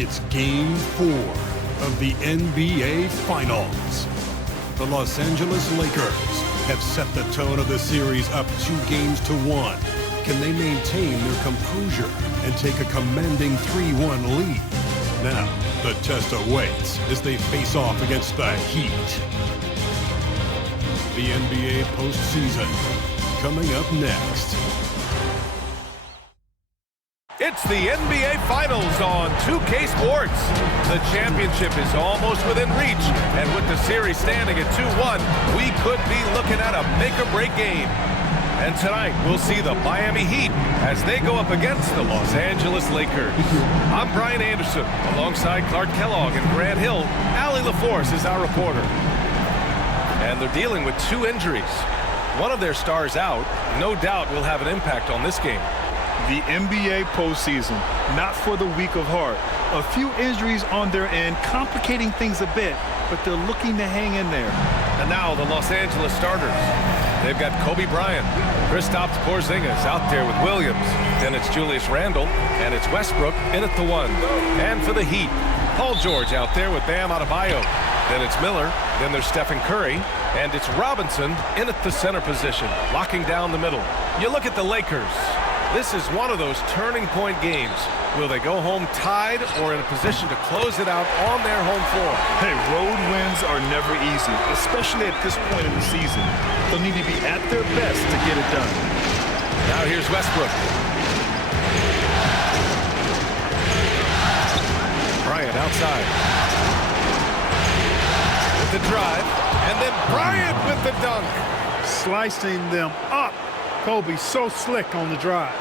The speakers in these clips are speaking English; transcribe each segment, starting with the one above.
It's Game 4 of the NBA Finals. The Los Angeles Lakers have set the tone of the series up 2-1. Can they maintain their composure and take a commanding 3-1 lead? Now, the test awaits as they face off against the Heat. The NBA postseason, coming up next. It's the NBA Finals on 2K Sports. The championship is almost within reach, and with the series standing at 2-1, we could be looking at a make-or-break game. And tonight, we'll see the Miami Heat as they go up against the Los Angeles Lakers. I'm Brian Anderson, alongside Clark Kellogg and Grant Hill. Allie LaForce is our reporter. And they're dealing with 2 injuries. One of their stars out, no doubt will have an impact on this game. The NBA postseason, not for the weak of heart. A few injuries on their end, complicating things a bit, but they're looking to hang in there. And now the Los Angeles starters. They've got Kobe Bryant, Kristaps Porzingis out there with Williams. Then it's Julius Randle, and it's Westbrook in at the 1. And for the Heat, Paul George out there with Bam Adebayo. Then it's Miller, then there's Stephen Curry, and it's Robinson in at the center position, locking down the middle. You look at the Lakers. This is one of those turning point games. Will they go home tied or in a position to close it out on their home floor? Hey, road wins are never easy, especially at this point in the season. They'll need to be at their best to get it done. Now here's Westbrook. Bryant outside. With the drive, and then Bryant with the dunk. Slicing them up. Kobe so slick on the drive.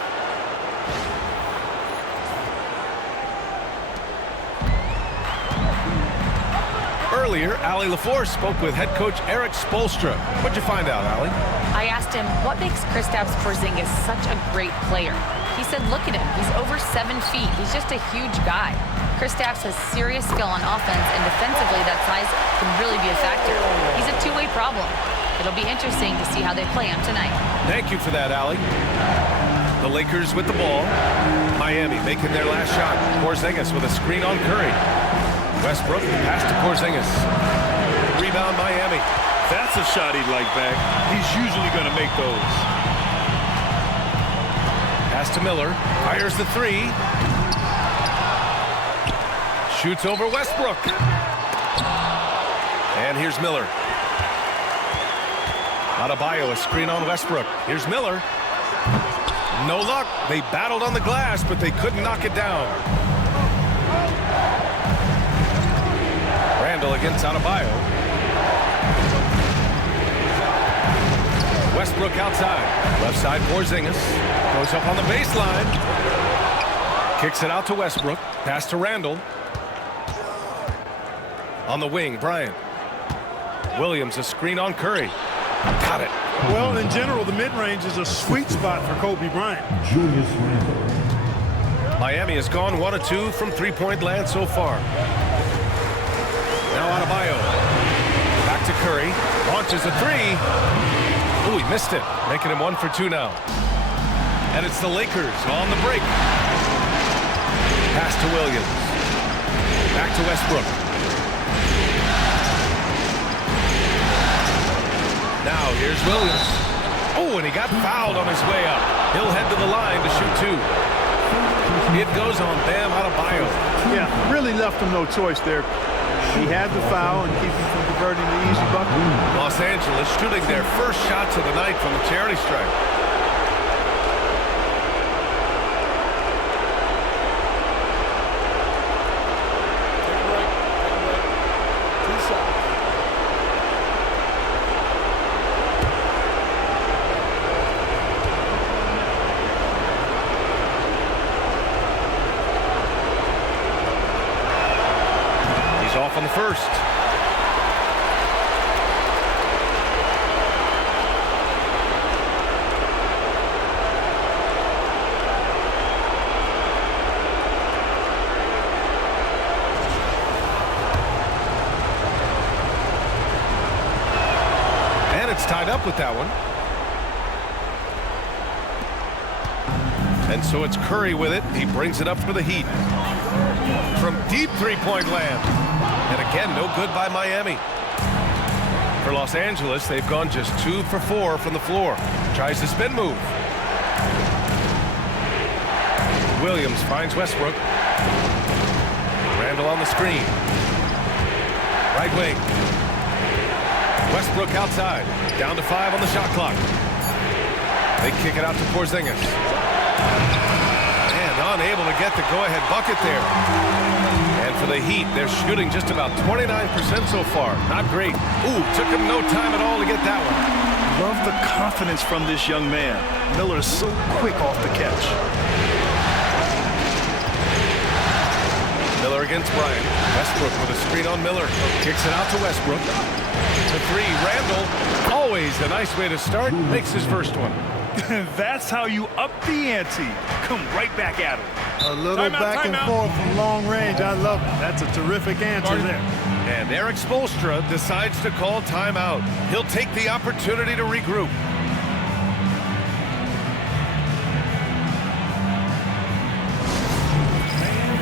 Earlier, Allie LaForce spoke with head coach Eric Spoelstra. What'd you find out, Allie? I asked him, what makes Kristaps Porzingis such a great player? He said, look at him. He's over 7 feet. He's just a huge guy. Kristaps has serious skill on offense, and defensively, that size can really be a factor. He's a two-way problem. It'll be interesting to see how they play him tonight. Thank you for that, Allie. The Lakers with the ball. Miami making their last shot. Porzingis with a screen on Curry. Westbrook, pass to Porzingis. Rebound, Miami. That's a shot he'd like back. He's usually going to make those. Pass to Miller. Fires the 3. Shoots over Westbrook. And here's Miller. Adebayo, a screen on Westbrook. Here's Miller. No luck. They battled on the glass, but they couldn't knock it down. Randle against Adebayo. Westbrook outside. Left side, Porzingis. Goes up on the baseline. Kicks it out to Westbrook. Pass to Randle. On the wing, Bryant. Williams, a screen on Curry. Got it. Well, in general, the mid-range is a sweet spot for Kobe Bryant. Julius Randle. Miami has gone 1 of 2 from three-point land so far. Now Adebayo. Back to Curry. Launches a 3. Ooh, he missed it. Making him 1 for 2 now. And it's the Lakers on the break. Pass to Williams. Back to Westbrook. Now here's Williams. Oh, and he got fouled on his way up. He'll head to the line to shoot 2. It goes on Bam Adebayo. Yeah, really left him no choice there. He had the foul and keep him from converting the easy bucket. Los Angeles shooting their first shots of the night from the charity stripe. Off on the first. And it's tied up with that one. And so it's Curry with it. He brings it up for the Heat. From Deep three-point land. And again, no good by Miami. For Los Angeles, they've gone just 2 for 4 from the floor. Tries the spin move. Williams finds Westbrook. Randall on the screen. Right wing. Westbrook outside. Down to 5 on the shot clock. They kick it out to Porzingis. And unable to get the go-ahead bucket there. And for the Heat, they're shooting just about 29% so far. Not great. Ooh, took him no time at all to get that one. Love the confidence from this young man. Miller is so quick off the catch. Miller against Bryant. Westbrook with a screen on Miller. Kicks it out to Westbrook. To 3, Randall. Always a nice way to start. Makes his first one. That's how you up the ante. Come right back at him. A little back and forth from long range. I love it. That's a terrific answer there. And Eric Spoelstra decides to call timeout. He'll take the opportunity to regroup.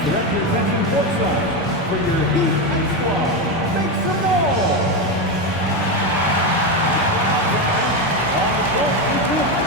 Representing courtside for your Heat High Squad, make some noise! On the court for your High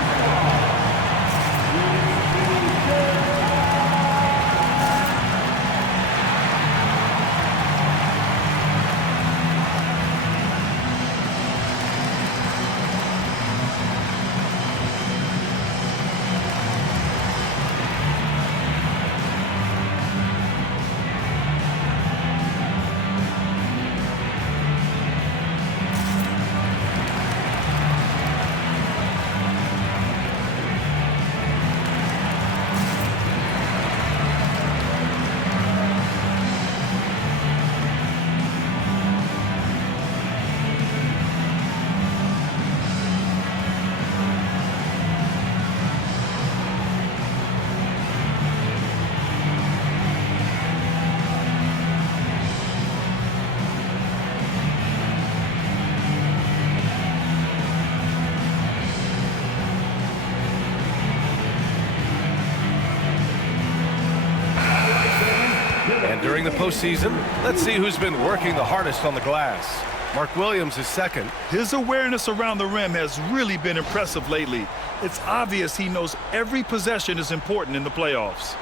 And during the postseason, let's see who's been working the hardest on the glass. Mark Williams is second. His awareness around the rim has really been impressive lately. It's obvious he knows every possession is important in the playoffs.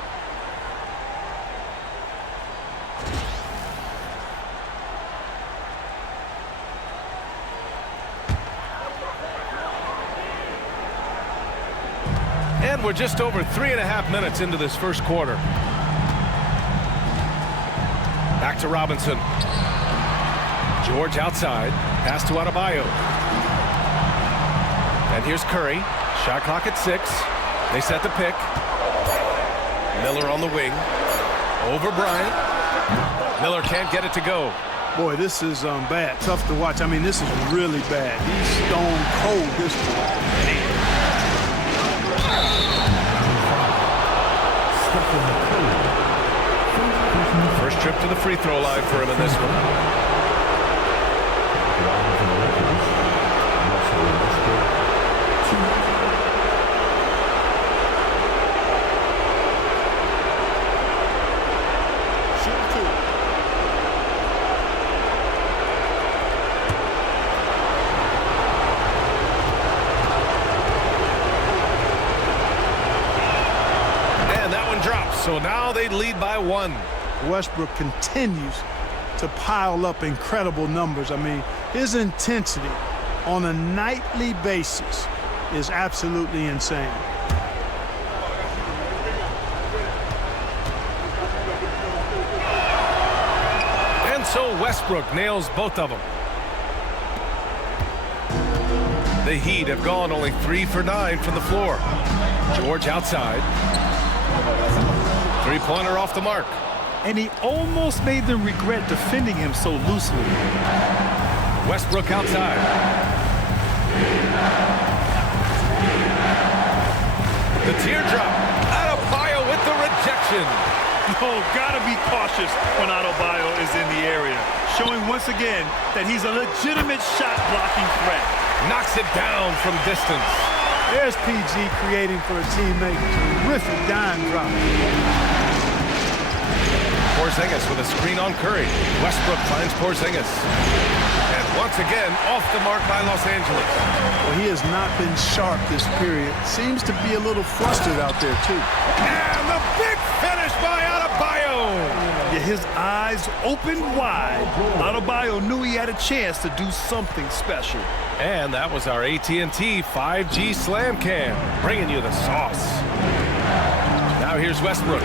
And we're just over 3.5 minutes into this first quarter. Back to Robinson. George outside. Pass to Adebayo. And here's Curry. Shot clock at 6. They set the pick. Miller on the wing. Over Bryant. Miller can't get it to go. Boy, this is bad. Tough to watch. I mean, this is really bad. He's stone cold this time. First trip to the free throw line for him in this one. And that one drops, so now they lead by 1. Westbrook continues to pile up incredible numbers. I mean, his intensity on a nightly basis is absolutely insane. And so Westbrook nails both of them. The Heat have gone only 3 for 9 from the floor. George outside. Three-pointer off the mark. And he almost made them regret defending him so loosely. Westbrook outside. The teardrop. Adebayo with the rejection. Oh, gotta be cautious when Adebayo is in the area. Showing once again that he's a legitimate shot-blocking threat. Knocks it down from distance. There's PG creating for a teammate. Terrific dime drop. Porzingis with a screen on Curry. Westbrook finds Porzingis. And once again, off the mark by Los Angeles. Well, he has not been sharp this period. Seems to be a little flustered out there, too. And the big finish by Adebayo. Yeah, his eyes opened wide. Adebayo knew he had a chance to do something special. And that was our AT&T 5G Slam Cam, bringing you the sauce. Now here's Westbrook.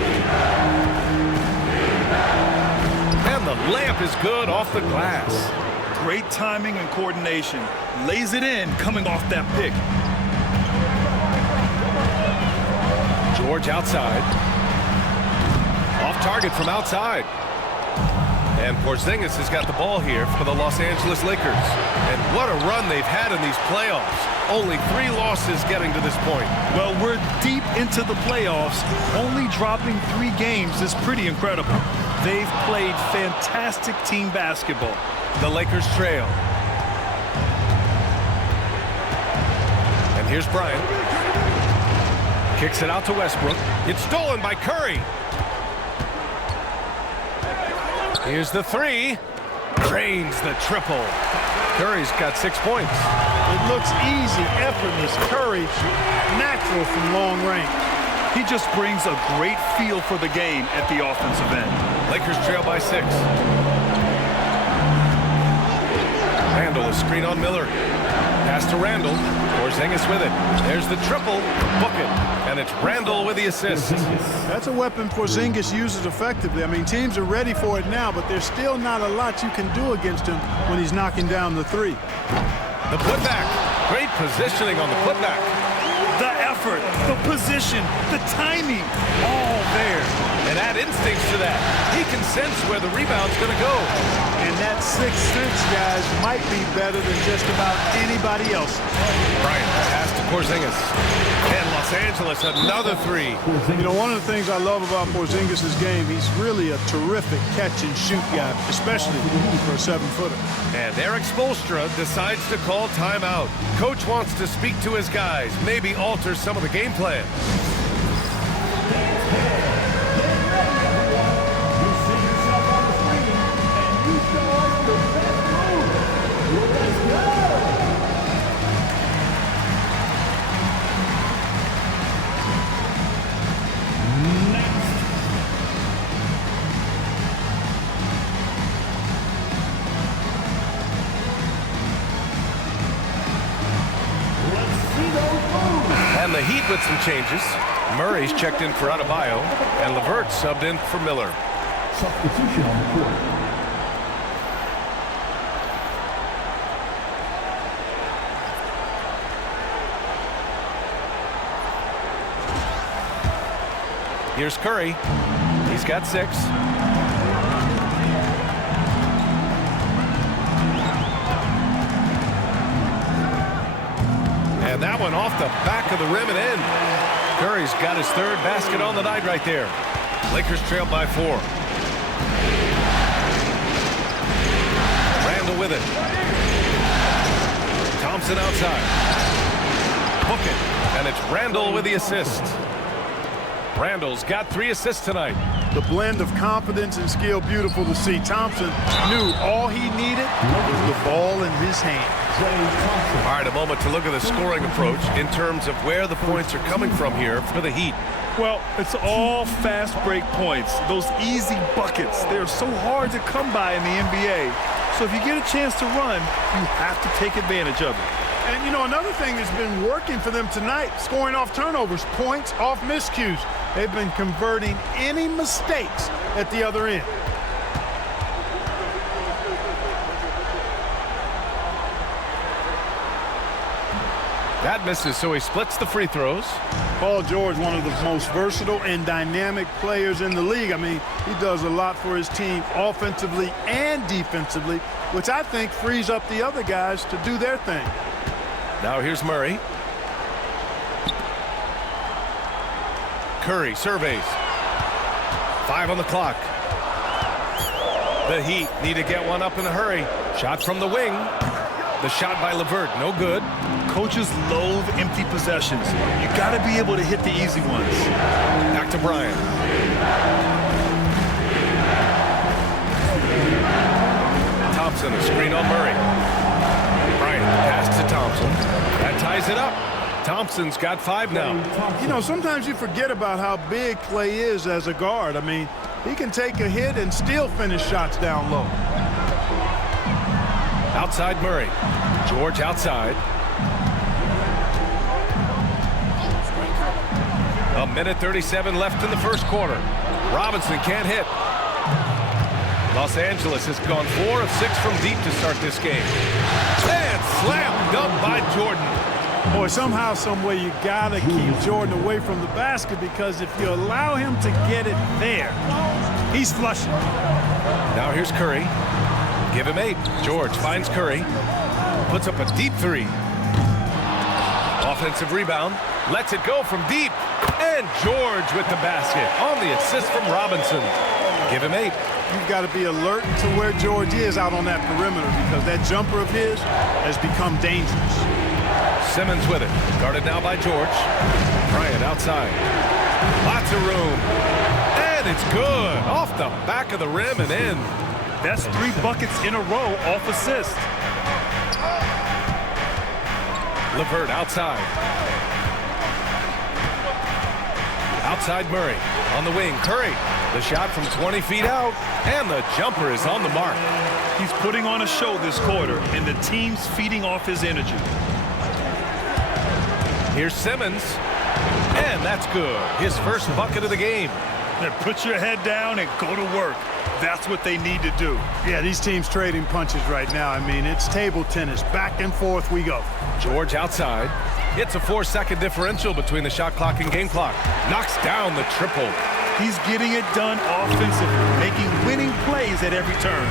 And the layup is good off the glass. Great timing and coordination. Lays it in coming off that pick. George outside. Off target from outside. And Porzingis has got the ball here for the Los Angeles Lakers. And what a run they've had in these playoffs. Only 3 losses getting to this point. Well, we're deep into the playoffs. Only dropping 3 games is pretty incredible. They've played fantastic team basketball. The Lakers trail. And here's Bryant. Kicks it out to Westbrook. It's stolen by Curry. Here's the 3. Drains the triple. Curry's got 6 points. It looks easy, effortless. Curry, natural from long range. He just brings a great feel for the game at the offensive end. Lakers trail by 6. Randall, a screen on Miller. Pass to Randall. Porzingis with it. There's the triple. Book it. And it's Randall with the assist. That's a weapon Porzingis uses effectively. I mean, teams are ready for it now, but there's still not a lot you can do against him when he's knocking down the 3. The putback. Great positioning on the putback. The effort, the position, the timing, all there. And add instincts to that. He can sense where the rebound's going to go. And that 6'6", guys, might be better than just about anybody else. Bryant, pass to Porzingis. And Los Angeles, another 3. You know, one of the things I love about Porzingis' game, he's really a terrific catch-and-shoot guy, especially for a 7-footer. And Eric Spoelstra decides to call timeout. Coach wants to speak to his guys, maybe alter some of the game plan. And the Heat with some changes. Murray's checked in for Adebayo, and LeVert subbed in for Miller. Substitution on the court. Here's Curry. He's got 6. And that one off the back of the rim and in. Curry's got his 3rd basket on the night right there. Lakers trail by 4. Randall with it. Thompson outside. Book it. And it's Randall with the assist. Randall's got 3 assists tonight. The blend of confidence and skill, beautiful to see. Thompson knew all he needed was the ball in his hand. All right, a moment to look at the scoring approach in terms of where the points are coming from here for the Heat. Well, it's all fast break points. Those easy buckets, they're so hard to come by in the NBA. So if you get a chance to run, you have to take advantage of it. And, you know, another thing that's been working for them tonight, scoring off turnovers, points off miscues. They've been converting any mistakes at the other end. That misses, so he splits the free throws. Paul George, one of the most versatile and dynamic players in the league. I mean, he does a lot for his team offensively and defensively, which I think frees up the other guys to do their thing. Now here's Murray. Curry surveys. 5 on the clock. The Heat need to get one up in a hurry. Shot from the wing. The shot by LeVert, no good. Coaches loathe empty possessions. You got to be able to hit the easy ones. Back to Bryant. it up. Thompson's got 5 now. You know, sometimes you forget about how big Clay is as a guard. I mean, he can take a hit and still finish shots down low. Outside Murray. George outside. A minute 37 left in the first quarter. Robinson can't hit. Los Angeles has gone 4 of 6 from deep to start this game. And slam dunk by Jordan. Boy, somehow, some way, you gotta keep Jordan away from the basket, because if you allow him to get it there, he's flushing. Now here's Curry. Give him 8. George finds Curry. Puts up a deep 3. Offensive rebound. Lets it go from deep. And George with the basket on the assist from Robinson. Give him 8. You've got to be alert to where George is out on that perimeter, because that jumper of his has become dangerous. Simmons with it. Guarded now by George. Bryant outside. Lots of room. And it's good. Off the back of the rim and in. That's 3 buckets in a row off assist. LeVert outside. Outside Murray. On the wing, Curry. The shot from 20 feet out. And the jumper is on the mark. He's putting on a show this quarter, and the team's feeding off his energy. Here's Simmons. And that's good. His first bucket of the game. Now put your head down and go to work. That's what they need to do. Yeah, these teams trading punches right now. I mean, it's table tennis. Back and forth we go. George outside. It's a 4-second differential between the shot clock and game clock. Knocks down the triple. He's getting it done offensively, making winning plays at every turn.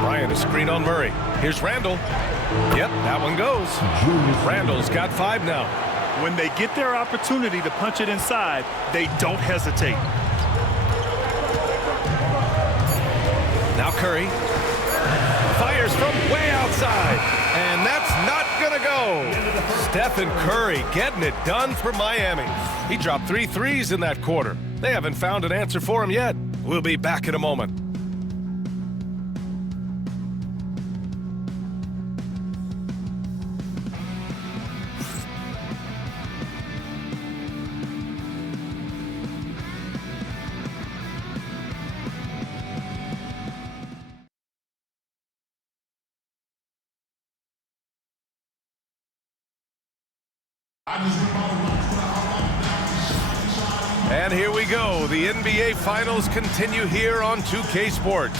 Bryant, a screen on Murray. Here's Randall. Yep, that one goes. Randall's got 5 now. When they get their opportunity to punch it inside, they don't hesitate. Now Curry fires from way outside, and that's not gonna go. Stephen Curry getting it done for Miami. He dropped 3 threes in that quarter. They haven't found an answer for him yet. We'll be back in a moment. And here we go. The NBA Finals continue here on 2K Sports.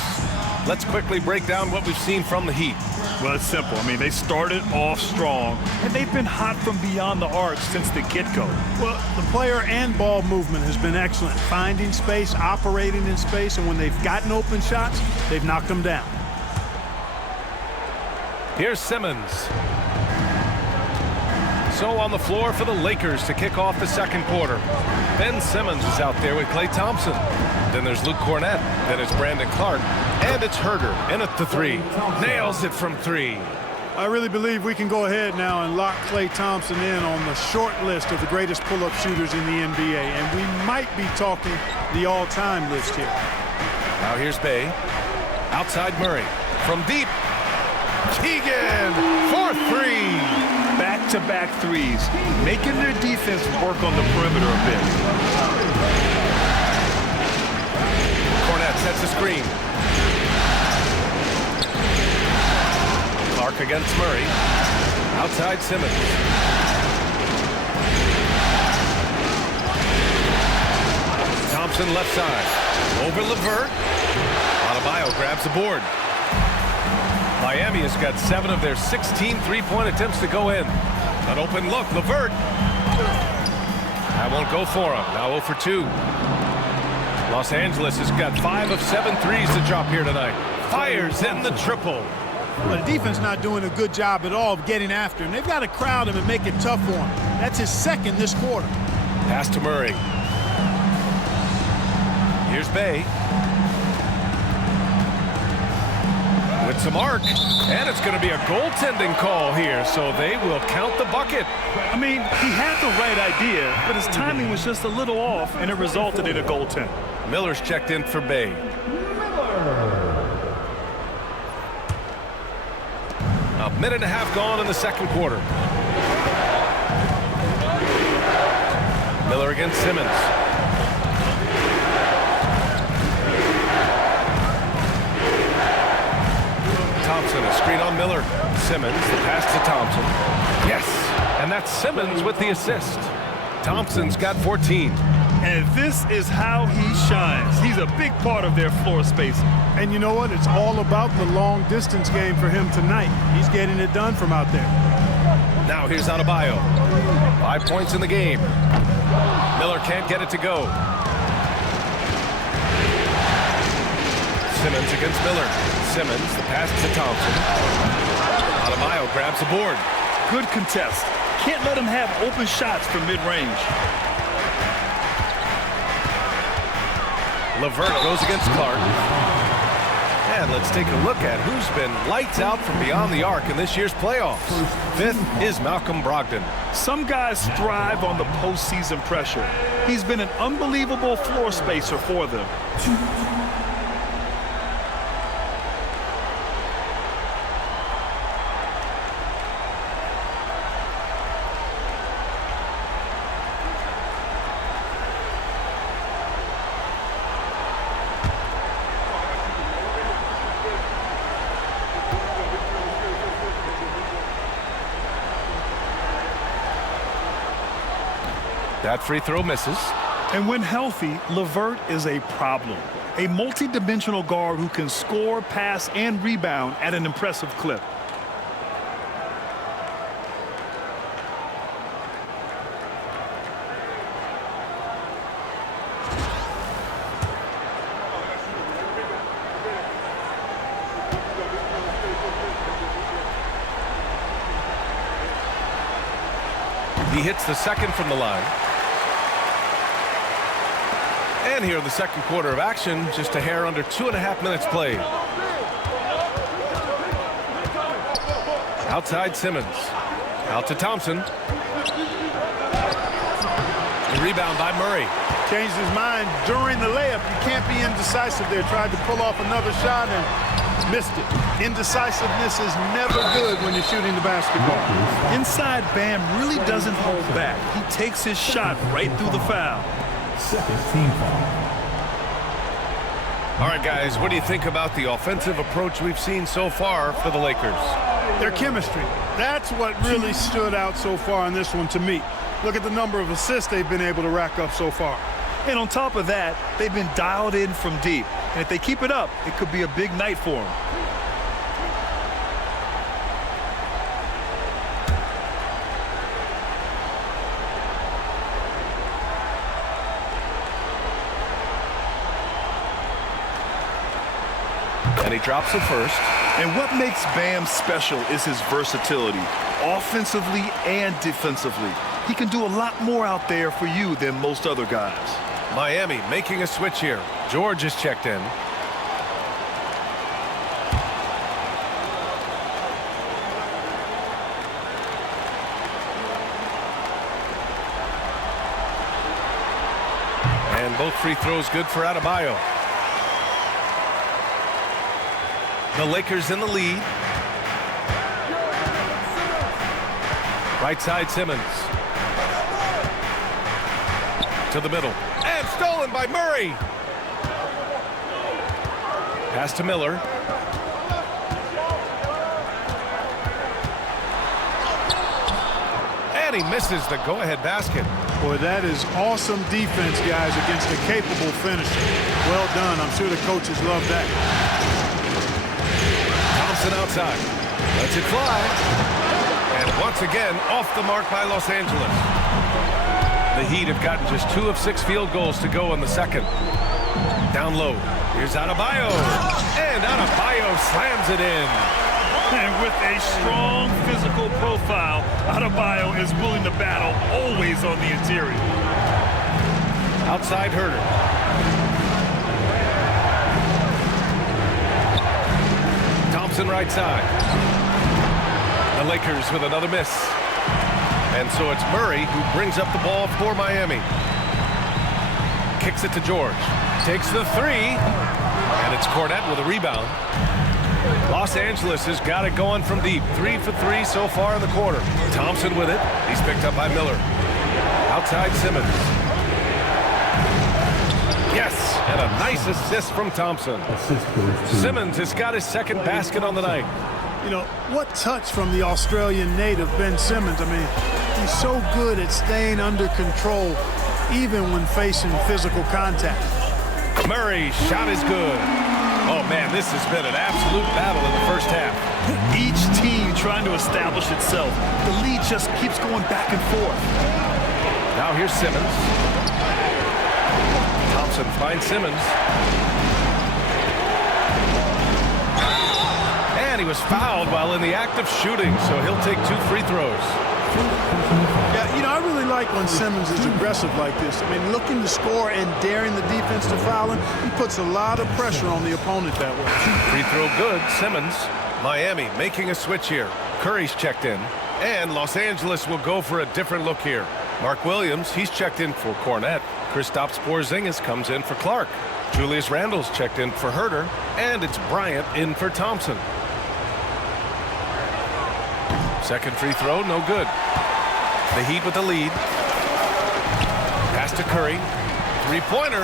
Let's quickly break down what we've seen from the Heat. Well, it's simple. I mean, they started off strong, and they've been hot from beyond the arc since the get-go. Well, the player and ball movement has been excellent. Finding space, operating in space, and when they've gotten open shots, they've knocked them down. Here's Simmons. So on the floor for the Lakers to kick off the second quarter. Ben Simmons is out there with Klay Thompson. Then there's Luke Cornett. Then it's Brandon Clark. And it's Herder in at the 3. Nails it from 3. I really believe we can go ahead now and lock Klay Thompson in on the short list of the greatest pull-up shooters in the NBA. And we might be talking the all-time list here. Now here's Bay. Outside Murray. From deep. Keegan for 3. Back-to-back threes, making their defense work on the perimeter a bit. Cornett sets the screen. Clark against Murray. Outside Simmons. Thompson left side. Over LeVert. Adebayo grabs the board. Miami has got 7 of their 16 three-point attempts to go in. An open look, LeVert. That won't go for him. Now 0 for 2. Los Angeles has got 5 of 7 threes to drop here tonight. Fires in the triple. Well, the defense not doing a good job at all of getting after him. They've got to crowd him and make it tough for him. That's his second this quarter. Pass to Murray. Here's Bay. With some arc, and it's going to be a goaltending call here, so they will count the bucket. I mean, he had the right idea, but his timing was just a little off, and it resulted in a goaltend. Miller's checked in for Bay. A minute and a half gone in the second quarter. Miller against Simmons. Thompson, a screen on Miller. Simmons, the pass to Thompson. Yes, and that's Simmons with the assist. Thompson's got 14. And this is how he shines. He's a big part of their floor spacing. And you know what? It's all about the long distance game for him tonight. He's getting it done from out there. Now here's Adebayo. 5 points in the game. Miller can't get it to go. Simmons against Miller. Simmons, the pass to Thompson. Adebayo grabs the board. Good contest. Can't let him have open shots from mid-range. LeVert goes against Clark. And let's take a look at who's been lights out from beyond the arc in this year's playoffs. 5th is Malcolm Brogdon. Some guys thrive on the postseason pressure. He's been an unbelievable floor spacer for them. That free throw misses. And when healthy, LeVert is a problem. A multi-dimensional guard who can score, pass, and rebound at an impressive clip. He hits the second from the line. And here in the second quarter of action, just a hair under 2.5 minutes played. Outside Simmons. Out to Thompson. The rebound by Murray. Changed his mind during the layup. You can't be indecisive there. Tried to pull off another shot and missed it. Indecisiveness is never good when you're shooting the basketball. Inside, Bam really doesn't hold back. He takes his shot right through the foul. Second team foul. All right, guys, what do you think about the offensive approach we've seen so far for the Lakers? Their chemistry. That's what really stood out so far in this one to me. Look at the number of assists they've been able to rack up so far. And on top of that, they've been dialed in from deep. And if they keep it up, it could be a big night for them. And he drops the first. And what makes Bam special is his versatility, offensively and defensively. He can do a lot more out there for you than most other guys. Miami making a switch here. George is checked in. And both free throws good for Adebayo. The Lakers in the lead. Right side Simmons. To the middle. And stolen by Murray. Pass to Miller. And he misses the go-ahead basket. Boy, that is awesome defense, guys, against a capable finisher. Well done. I'm sure the coaches love that. Thompson outside. Lets it fly. And once again, off the mark by Los Angeles. The Heat have gotten just 2 of 6 field goals to go in the second. Down low. Here's Adebayo. And Adebayo slams it in. And with a strong physical profile, Adebayo is willing to battle always on the interior. Outside Herder. Thompson right side. The Lakers with another miss. And so it's Murray who brings up the ball for Miami. Kicks it to George. Takes the three. And it's Cornette with a rebound. Los Angeles has got it going from deep. 3 for 3 so far in the quarter. Thompson with it. He's picked up by Miller. Outside Simmons. Yes, and a nice assist from Thompson. Simmons has got his second basket on the night. You know, what touch from the Australian native, Ben Simmons. I mean, he's so good at staying under control, even when facing physical contact. Murray's shot is good. Oh, man, this has been an absolute battle in the first half. Each team trying to establish itself. The lead just keeps going back and forth. Now here's Simmons. Thompson finds Simmons. And he was fouled while in the act of shooting, so he'll take 2 free throws. Yeah, you know, I really like when Simmons is aggressive like this. I mean, looking to score and daring the defense to foul him, he puts a lot of pressure on the opponent that way. Free throw good, Simmons. Miami making a switch here. Curry's checked in, and Los Angeles will go for a different look here. Mark Williams, he's checked in for Cornette. Kristaps Porzingis comes in for Clark. Julius Randle's checked in for Herter, and it's Bryant in for Thompson. Second free throw, no good. The Heat with the lead. Pass to Curry. Three-pointer.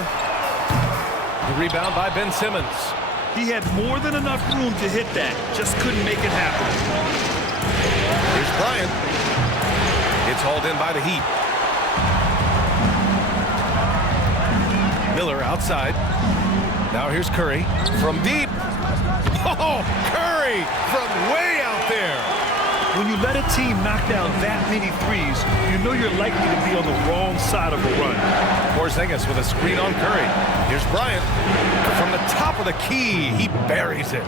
The rebound by Ben Simmons. He had more than enough room to hit that. Just couldn't make it happen. Here's Bryant. It's hauled in by the Heat. Miller outside. Now here's Curry from deep. Oh, Curry from way out there. When you let a team knock down that many threes, you know you're likely to be on the wrong side of a run. Porzingis with a screen on Curry. Here's Bryant. From the top of the key, he buries it.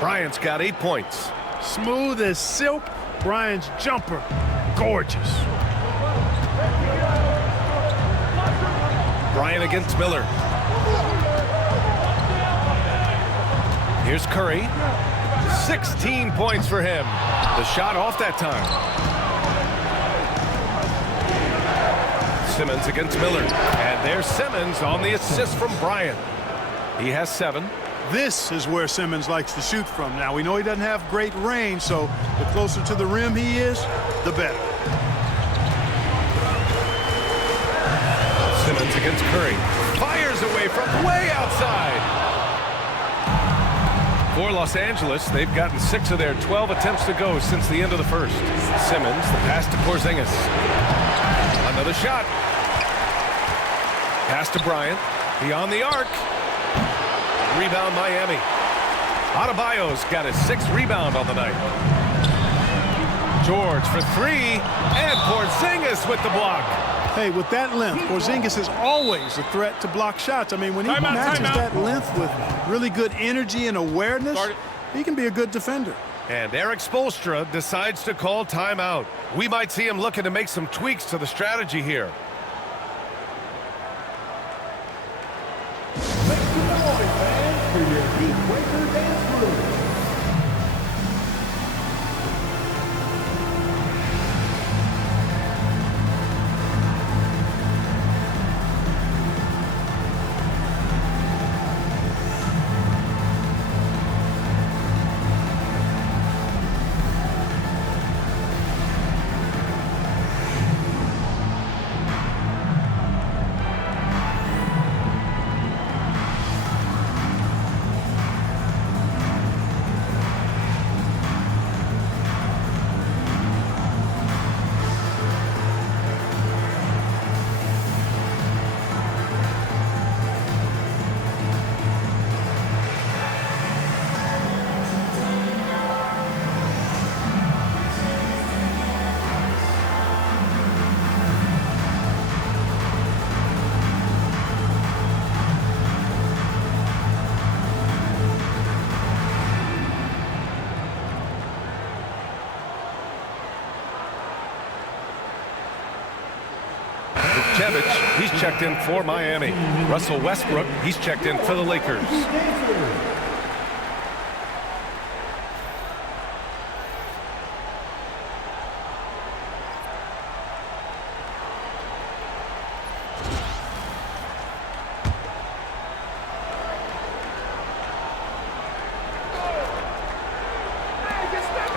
Bryant's got 8 points. Smooth as silk. Bryant's jumper, gorgeous. Bryant against Miller. Here's Curry. 16 points for him. The shot off that time. Simmons against Miller. And there's Simmons on the assist from Bryant. He has 7. This is where Simmons likes to shoot from. Now, we know he doesn't have great range, so the closer to the rim he is, the better. Simmons against Curry. Fires away from way outside. For Los Angeles, they've gotten 6 of their 12 attempts to go since the end of the first. Simmons, the pass to Porzingis. Another shot. Pass to Bryant. Beyond the arc. Rebound Miami. Adebayo's got his 6th rebound on the night. George for 3. And Porzingis with the block. Hey, with that length, Porzingis is always a threat to block shots. I mean, when he matches that length with really good energy and awareness, he can be a good defender. And Eric Spoelstra decides to call timeout. We might see him looking to make some tweaks to the strategy here. Make some noise, fans, for your Heat Breaker dance move. Chevich, he's checked in for Miami. Russell Westbrook, he's checked in for the Lakers.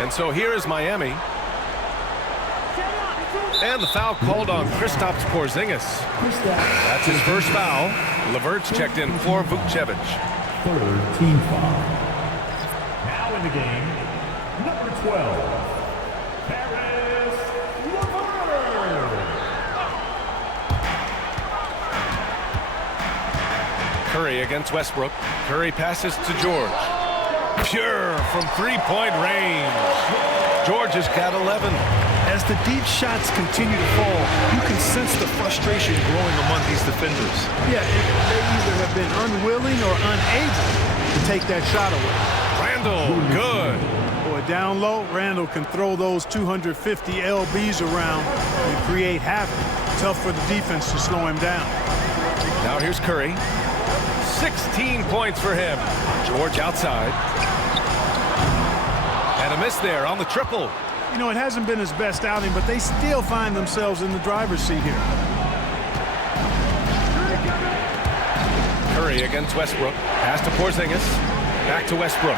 And so here is Miami. And the foul called on Kristaps Porzingis. That's his first foul. Levert's checked in for Vukcevic. Third team foul. Now in the game, number 12, Paris LeVert. Curry against Westbrook. Curry passes to George. Pure from three-point range. George has got 11. As the deep shots continue to fall, you can sense the frustration growing among these defenders. Yeah, they either have been unwilling or unable to take that shot away. Randall, good. Boy, down low, Randall can throw those 250 LBs around and create havoc. Tough for the defense to slow him down. Now here's Curry. 16 points for him. George outside. And a miss there on the triple. You know, it hasn't been his best outing, but they still find themselves in the driver's seat here. Curry against Westbrook. Pass to Porzingis. Back to Westbrook.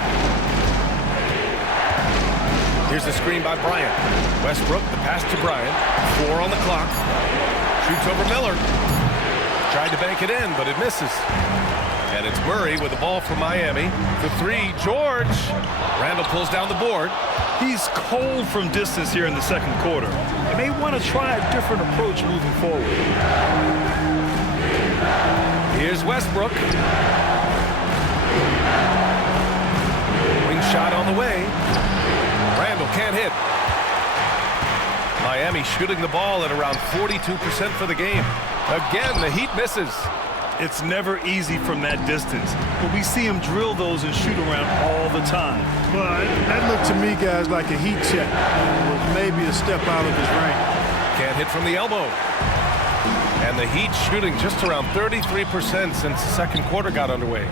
Here's the screen by Bryant. Westbrook, the pass to Bryant. 4 on the clock. Shoots over Miller. Tried to bank it in, but it misses. And it's Murray with the ball for Miami. For 3, George. Randall pulls down the board. He's cold from distance here in the second quarter. They may want to try a different approach moving forward. Here's Westbrook. Wing shot on the way. Randall can't hit. Miami shooting the ball at around 42% for the game. Again, the Heat misses. It's never easy from that distance, but we see him drill those and shoot around all the time. Well, that looked to me, guys, like a heat check. It was maybe a step out of his range. Can't hit from the elbow. And the Heat shooting just around 33% since the second quarter got underway.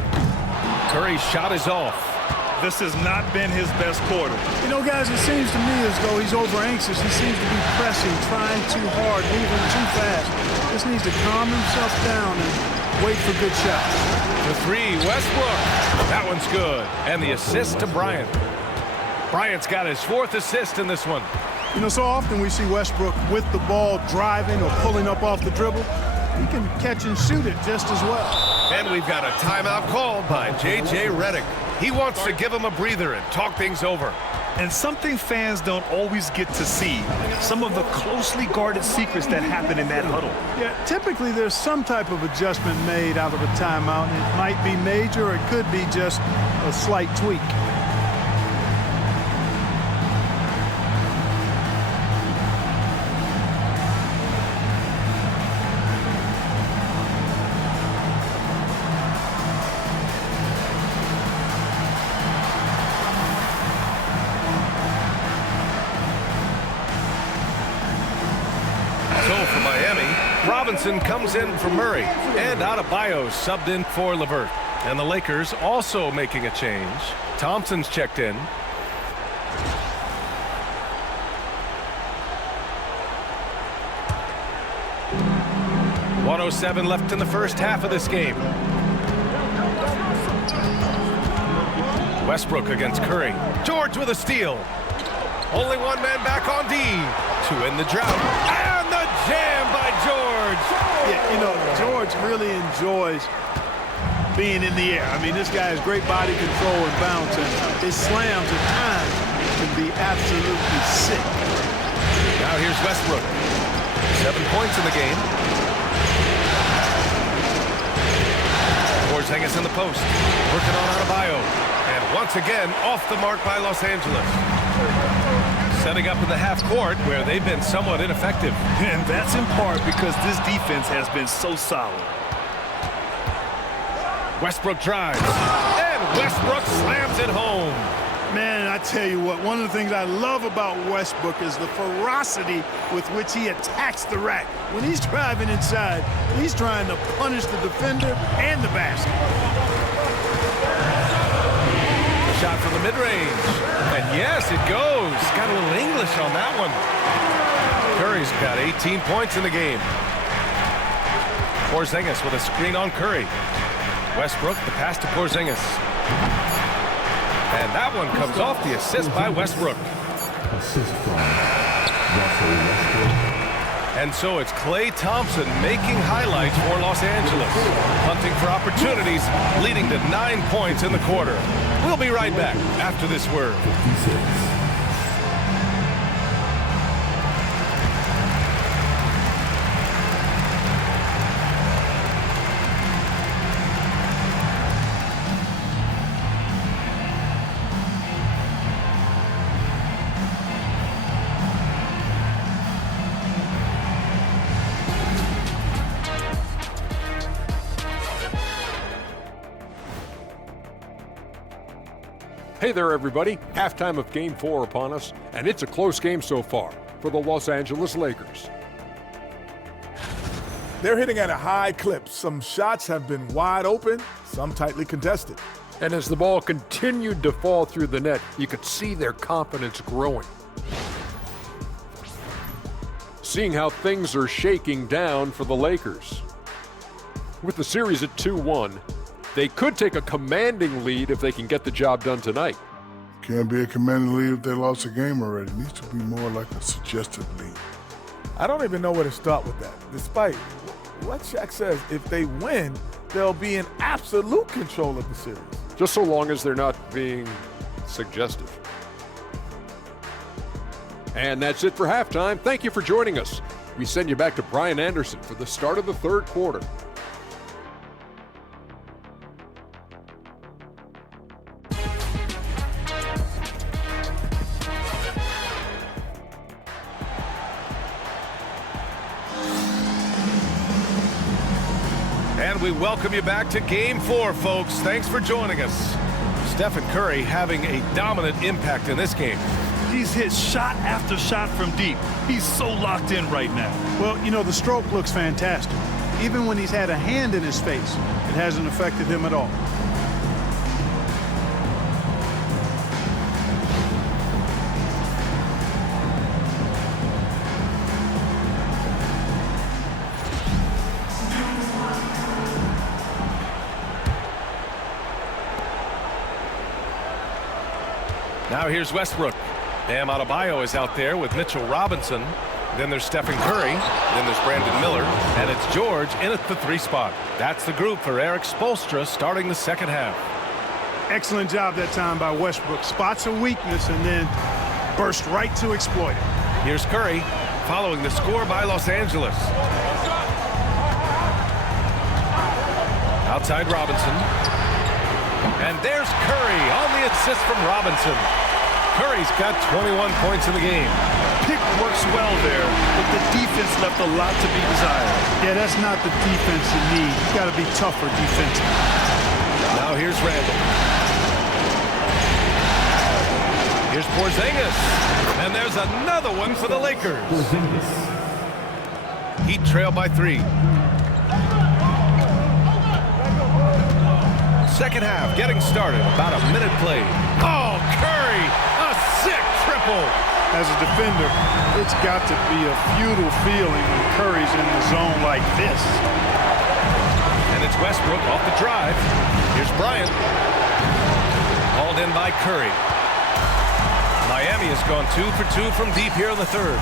Curry's shot is off. This has not been his best quarter. You know, guys, it seems to me as though he's over anxious. He seems to be pressing, trying too hard, moving too fast. Just needs to calm himself down and wait for good shots. The 3, Westbrook. That one's good. And the assist to Bryant. Bryant's got his 4th assist in this one. You know, so often we see Westbrook with the ball driving or pulling up off the dribble. He can catch and shoot it just as well. And we've got a timeout called by J.J. Redick. He wants to give him a breather and talk things over. And something fans don't always get to see, some of the closely guarded secrets that happen in that huddle. Yeah, typically there's some type of adjustment made out of a timeout. It might be major or it could be just a slight tweak. Robinson comes in for Murray, and Adebayo subbed in for LeVert. And the Lakers also making a change. Thompson's checked in. .107 left in the first half of this game. Westbrook against Curry. George with a steal. Only one man back on D to end the drought. And the jam by George. Yeah, you know, George really enjoys being in the air. I mean, this guy has great body control and bounce, and his slams at times can be absolutely sick. Now here's Westbrook. 7 points in the game. Porzingis in the post. Working on Adebayo. And once again, off the mark by Los Angeles. Setting up in the half court where they've been somewhat ineffective. And that's in part because this defense has been so solid. Westbrook drives. And Westbrook slams it home. Man, I tell you what, one of the things I love about Westbrook is the ferocity with which he attacks the rack. When he's driving inside, he's trying to punish the defender and the basket. Shot from the mid-range. And yes, it goes. Got a little English on that one. Curry's got 18 points in the game. Porzingis with a screen on Curry. Westbrook, the pass to Porzingis. And that one comes off the assist by Westbrook. Assist from Russell Westbrook. And so it's Klay Thompson making highlights for Los Angeles, hunting for opportunities, leading to 9 points in the quarter. We'll be right back after this word. 56. Hey there, everybody. Halftime of Game 4 upon us, and it's a close game so far for the Los Angeles Lakers. They're hitting at a high clip. Some shots have been wide open, some tightly contested. And as the ball continued to fall through the net, you could see their confidence growing. Seeing how things are shaking down for the Lakers. With the series at 2-1, they could take a commanding lead if they can get the job done tonight. Can't be a commanding lead if they lost a game already. It needs to be more like a suggestive lead. I don't even know where to start with that. Despite what Shaq says, if they win, they'll be in absolute control of the series. Just so long as they're not being suggestive. And that's it for halftime. Thank you for joining us. We send you back to Brian Anderson for the start of the third quarter. And we welcome you back to Game 4, folks. Thanks for joining us. Stephen Curry having a dominant impact in this game. He's hit shot after shot from deep. He's so locked in right now. Well, you know, the stroke looks fantastic. Even when he's had a hand in his face, it hasn't affected him at all. Now here's Westbrook. Bam Adebayo is out there with Mitchell Robinson. Then there's Stephen Curry. Then there's Brandon Miller. And it's George in at the 3 spot. That's the group for Eric Spoelstra starting the second half. Excellent job that time by Westbrook. Spots a weakness and then burst right to exploit it. Here's Curry following the score by Los Angeles. Outside Robinson. And there's Curry on the assist from Robinson. Curry's got 21 points in the game. Pick works well there, but the defense left a lot to be desired. Yeah, that's not the defense you need. You've got to be tougher defensively. Now here's Randall. Here's Porzingis. And there's another one for the Lakers. Heat trail by 3. Second half getting started. About a minute played. Oh, Curry! A sick triple! As a defender, it's got to be a futile feeling when Curry's in the zone like this. And it's Westbrook off the drive. Here's Bryant. Hauled in by Curry. Miami has gone 2 for 2 from deep here in the third.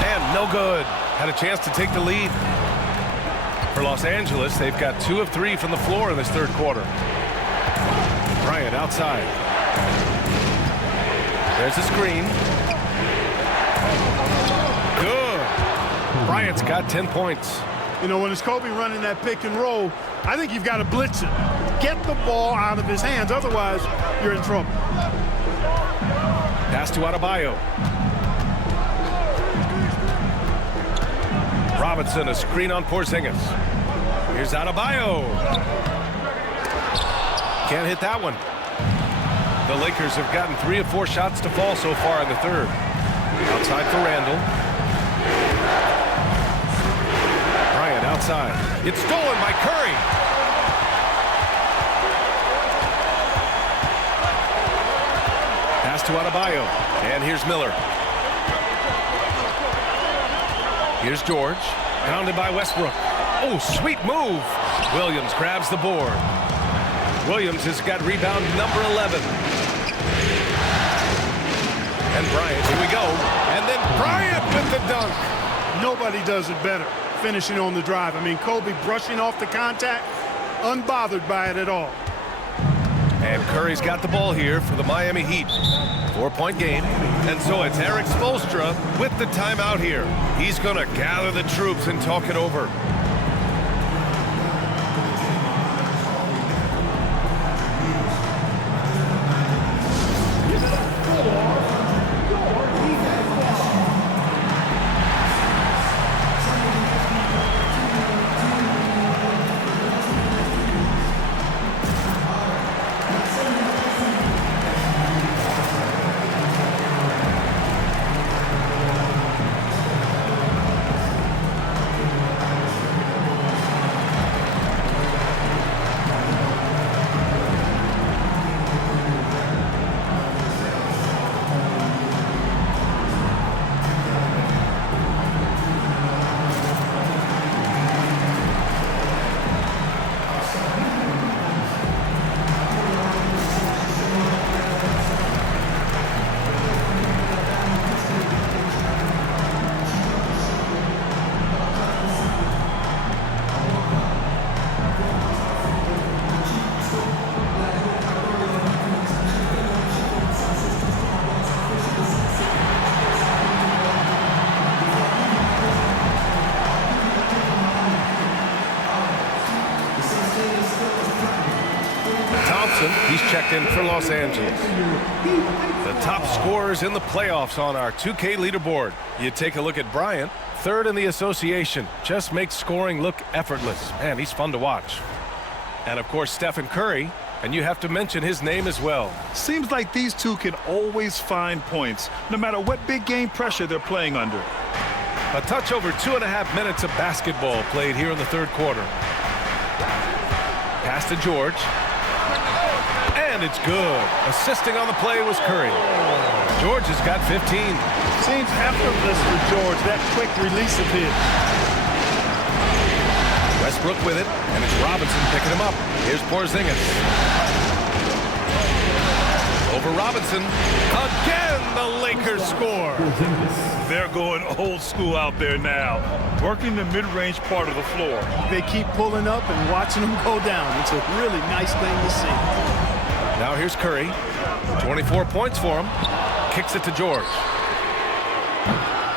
And no good. Had a chance to take the lead. For Los Angeles, they've got 2 of 3 from the floor in this third quarter. Bryant outside. There's a screen. Good. Bryant's got 10 points. You know, when it's Kobe running that pick and roll, I think you've got to blitz him. Get the ball out of his hands. Otherwise, you're in trouble. Pass to Adebayo. Robinson, a screen on Porzingis. Here's Adebayo. Can't hit that one. The Lakers have gotten 3 of 4 shots to fall so far in the third. Outside for Randall. Bryant outside. It's stolen by Curry. Pass to Adebayo. And here's Miller. Here's George. Pounded by Westbrook. Oh, sweet move. Williams grabs the board. Williams has got rebound number 11. And Bryant, here we go. And then Bryant with the dunk. Nobody does it better, finishing on the drive. I mean, Kobe brushing off the contact, unbothered by it at all. And Curry's got the ball here for the Miami Heat. 4-point game. And so it's Eric Spoelstra with the timeout here. He's going to gather the troops and talk it over. He's checked in for Los Angeles. The top scorers in the playoffs on our 2K leaderboard. You take a look at Bryant, third in the association. Just makes scoring look effortless. Man, he's fun to watch. And of course, Stephen Curry, and you have to mention his name as well. Seems like these two can always find points, no matter what big game pressure they're playing under. A touch over 2.5 minutes of basketball played here in the third quarter. Pass to George. And it's good. Assisting on the play was Curry. George has got 15. Seems effortless for George, that quick release of his. Westbrook with it, and it's Robinson picking him up. Here's Porzingis. Over Robinson. Again, the Lakers score. They're going old school out there now, working the mid-range part of the floor. They keep pulling up and watching them go down. It's a really nice thing to see. Now here's Curry. 24 points for him. Kicks it to George.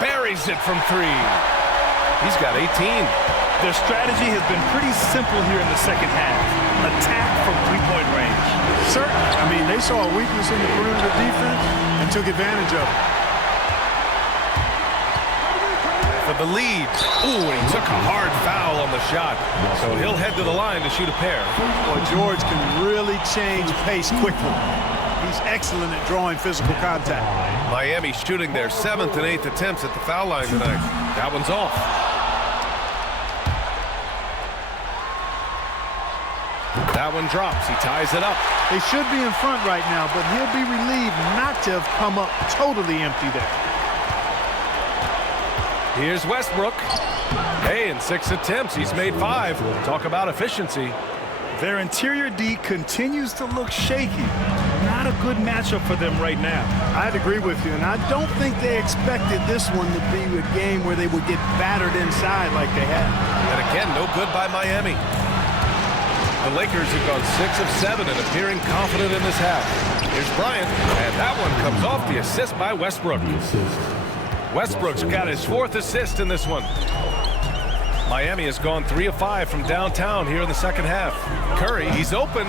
Buries it from three. He's got 18. Their strategy has been pretty simple here in the second half. Attack from three-point range. Certainly. I mean, they saw a weakness in the perimeter defense and took advantage of it. For the lead. Ooh, and he took a hard foul on the shot. So he'll head to the line to shoot a pair. Well, George can really change pace quickly. He's excellent at drawing physical contact. Miami shooting their 7th and 8th attempts at the foul line tonight. That one's off. That one drops. He ties it up. They should be in front right now, but he'll be relieved not to have come up totally empty there. Here's Westbrook. Hey, in 6 attempts, he's made 5. Talk about efficiency. Their interior D continues to look shaky. Not a good matchup for them right now. I'd agree with you, and I don't think they expected this one to be a game where they would get battered inside like they had. And again, no good by Miami. The Lakers have gone 6 of 7 and appearing confident in this half. Here's Bryant, and that one comes off the assist by Westbrook. Westbrook's got his 4th assist in this one. Miami has gone 3 of 5 from downtown here in the second half. Curry, he's open.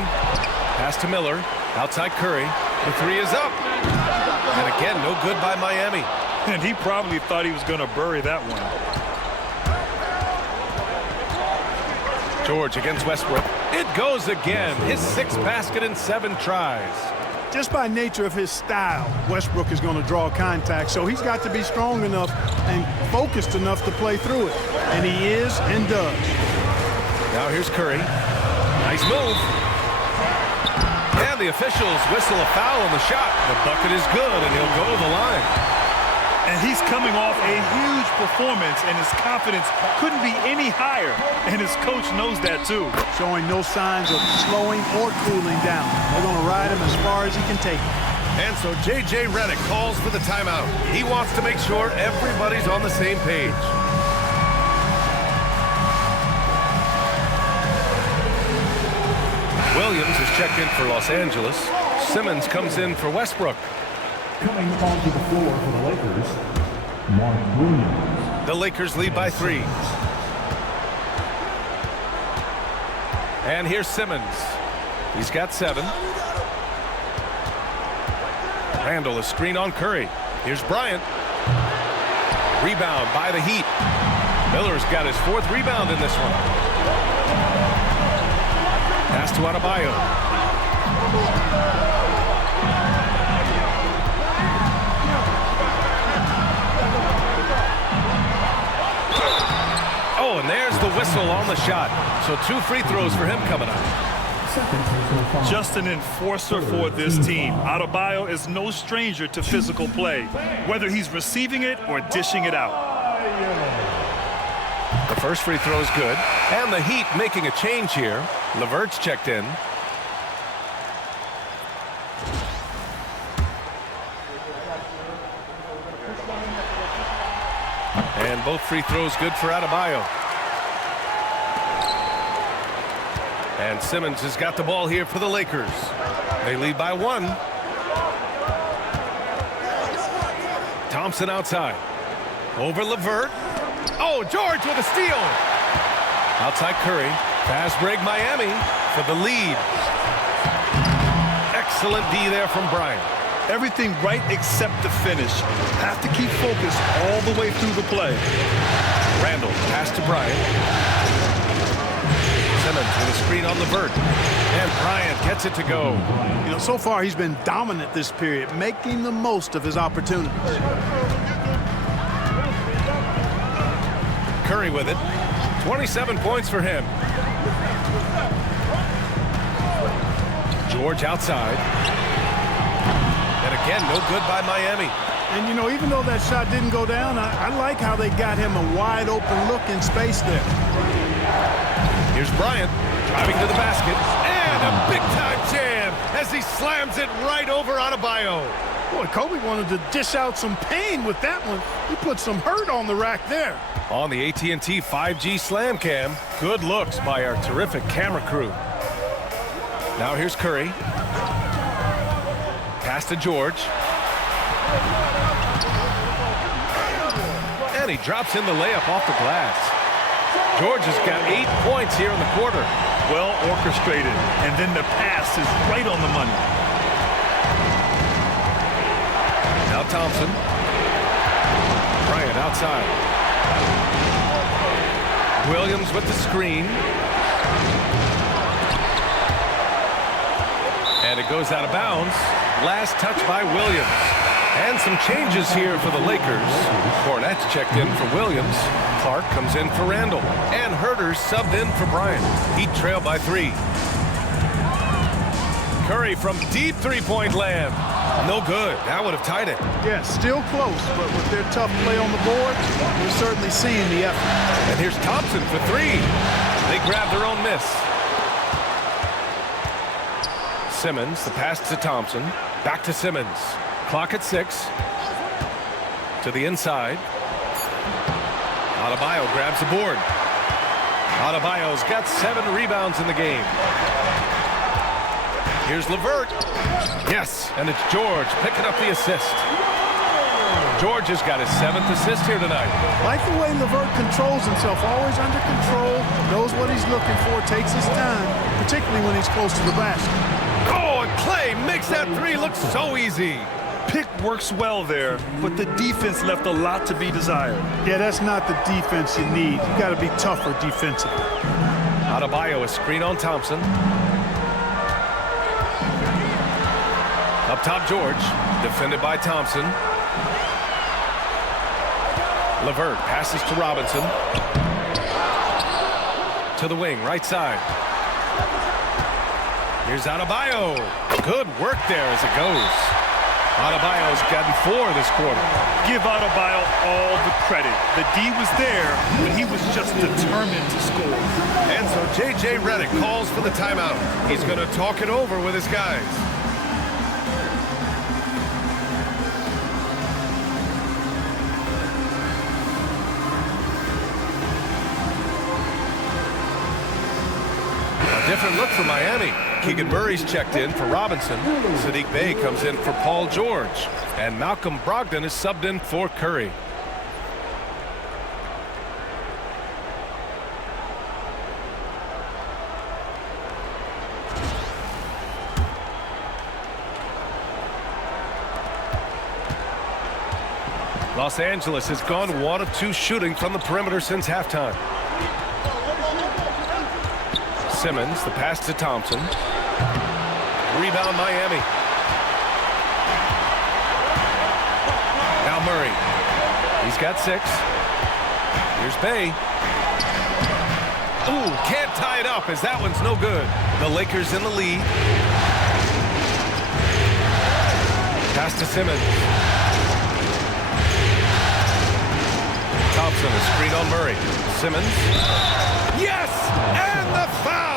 Pass to Miller. Outside Curry. The 3 is up. And again, no good by Miami. And he probably thought he was going to bury that one. George against Westbrook. It goes again. His 6th basket in 7 tries. Just by nature of his style, Westbrook is going to draw contact, so he's got to be strong enough and focused enough to play through it. And he is and does. Now here's Curry. Nice move. And the officials whistle a foul on the shot. The bucket is good, and he'll go to the line. And he's coming off a huge performance, and his confidence couldn't be any higher. And his coach knows that, too. Showing no signs of slowing or cooling down. They're going to ride him as far as he can take it. And so J.J. Redick calls for the timeout. He wants to make sure everybody's on the same page. Williams is checked in for Los Angeles. Simmons comes in for Westbrook. Coming onto the floor for the Lakers, Mark Williams. The Lakers lead by 3. And here's Simmons. He's got 7. Randall, a screen on Curry. Here's Bryant. Rebound by the Heat. Miller's got his 4th rebound in this one. Pass to Adebayo. Oh, and there's the whistle on the shot. So 2 free throws for him coming up. Just an enforcer for this team. Adebayo is no stranger to physical play, whether he's receiving it or dishing it out. The first free throw is good. And the Heat making a change here. LeVert's checked in. And both free throws good for Adebayo. And Simmons has got the ball here for the Lakers. They lead by 1. Thompson outside. Over LeVert. Oh, George with a steal. Outside Curry. Fast break Miami for the lead. Excellent D there from Bryant. Everything right except the finish. Have to keep focused all the way through the play. Randall, pass to Bryant. Simmons with a screen on LeVert. And Bryant gets it to go. You know, so far he's been dominant this period, making the most of his opportunities. Curry with it. 27 points for him. George outside. And again, no good by Miami. And, you know, even though that shot didn't go down, I like how they got him a wide open look in space there. Here's Bryant driving to the basket. And a big-time jam as he slams it right over Adebayo. Boy, Kobe wanted to dish out some pain with that one. He put some hurt on the rack there. On the AT&T 5G Slam Cam, good looks by our terrific camera crew. Now here's Curry. Pass to George. And he drops in the layup off the glass. George has got 8 points here in the quarter. Well orchestrated, and then the pass is right on the money. Now Thompson. Bryant outside. Williams with the screen. And it goes out of bounds. Last touch by Williams. And some changes here for the Lakers. Cornette's checked in for Williams. Clark comes in for Randall. And Herter's subbed in for Bryant. Heat trail by 3. Curry from deep three-point land. No good. That would have tied it. Yeah, still close, but with their tough play on the board, we're certainly seeing the effort. And here's Thompson for 3. They grab their own miss. Simmons, the pass to Thompson. Back to Simmons. Clock at 6. To the inside. Adebayo grabs the board. Adebayo's got 7 rebounds in the game. Here's LeVert. Yes, and it's George picking up the assist. George has got his 7th assist here tonight. Like the way LeVert controls himself, always under control, knows what he's looking for, takes his time, particularly when he's close to the basket. Oh, and Clay makes that 3 look so easy. Pick works well there, but the defense left a lot to be desired. Yeah, that's not the defense you need. You got to be tougher defensively. Adebayo, a screen on Thompson. Up top, George, defended by Thompson. LeVert passes to Robinson. To the wing, right side. Here's Adebayo. Good work there as it goes. Adebayo's gotten 4 this quarter. Give Adebayo all the credit. The D was there, but he was just determined to score. And so J.J. Redick calls for the timeout. He's going to talk it over with his guys. different look for Miami. Keegan Murray's checked in for Robinson. Sadiq Bey comes in for Paul George. And Malcolm Brogdon is subbed in for Curry. Los Angeles has gone 1 of 2 shooting from the perimeter since halftime. Simmons, the pass to Thompson. Rebound Miami. Now Murray. He's got 6. Here's Bey. Ooh, can't tie it up as that one's no good. The Lakers in the lead. Pass to Simmons. Thompson, a screen on Murray. Simmons. Yes! And the foul!